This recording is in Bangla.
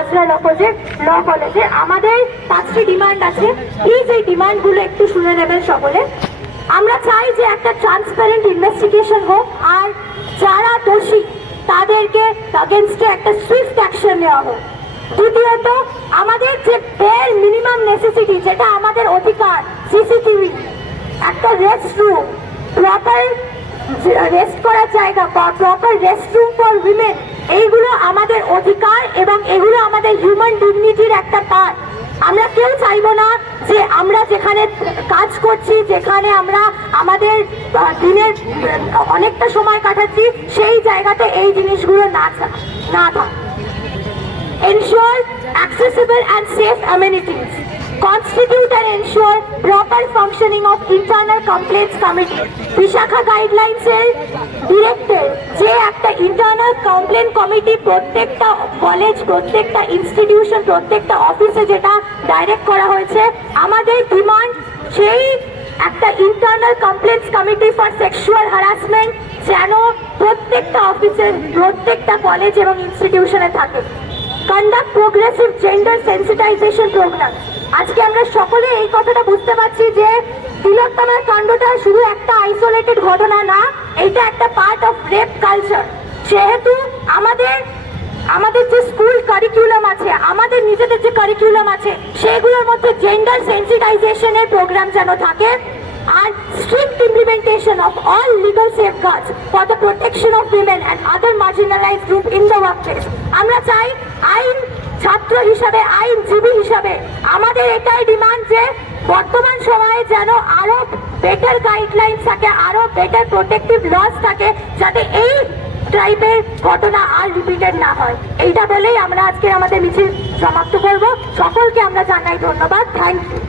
আজরাল অপোজিট ল কলেজে আমাদের 5টি ডিমান্ড আছে। প্লিজ এই ডিমান্ডগুলো একটু শুনে নেবেন সকলে। আমরা চাই যে একটা ট্রান্সপারেন্ট ইনভেস্টিগেশন হোক, আর যারা দোষী তাদেরকে এগেইনস্টে একটা সুইফট অ্যাকশন নেওয়া হোক। দ্বিতীয়ত, আমাদের যে বেয়ার মিনিমাম নেসেসিটি, যেটা আমাদের অধিকার, সিসিটিভি, একটা রেস্ট রুম, প্রপার রেস্ট করার জায়গা, proper rest room for women, এইগুলো আমাদের অধিকার এবং এগুলো আমাদের হিউম্যান ডিগনিটির একটা পার্ট। আমরা কেউ চাইবো না যে আমরা যেখানে কাজ করছি, যেখানে আমরা আমাদের দিনের অনেকটা সময় কাটাচ্ছি, সেই জায়গাতে এই জিনিসগুলো না থাক। Ensure accessible and safe amenities. Constitute and ensure proper functioning of internal complaints committee. Vishakha guidelines এর director যে একটা internal complaint committee প্রত্যেকটা কলেজ, প্রত্যেকটা ইনস্টিটিউশন, প্রত্যেকটা অফিসে যেটা ডাইরেক্ট করা হয়েছে, আমাদের ডিমান্ড সেই একটা internal complaints committee for sexual harassment যেন প্রত্যেকটা অফিসের, প্রত্যেকটা কলেজ এবং ইনস্টিটিউশনে থাকে। Conduct progressive gender sensitisation programme. আজকে আমরা সকলে এই কথাটা বুঝতে পারছি যে তিলোত্তমার কাণ্ডটা শুধু একটা আইসোলেটেড ঘটনা না, এটা একটা পার্ট অফ রেপ কালচার। সেহেতু আমাদের যে স্কুল কারিকুলাম আছে, আমাদের নিজেদের যে কারিকুলাম আছে, সেগুলোর মধ্যে জেন্ডার সেন্সিটাইজেশনের প্রোগ্রাম যেন থাকে, আর strict implementation of all legal safeguards for the protection of women and other marginalized group in the workplace. আমরা চাই আইন ছাত্র হিসাবে, আইনজীবী হিসাবে আমাদের এটাই ডিমান্ড যে বর্তমান সময়ে যেন আরো বেটার গাইডলাইন থাকে, আরো বেটার প্রোটেক্টিভ লস থাকে, যাতে এই টাইপের ঘটনা আর রিপিটেড না হয়। এইটা বলেই আমরা আজকে আমাদের মিছিল সমাপ্ত করব। সকলকে আমরা জানাই ধন্যবাদ। Thank you.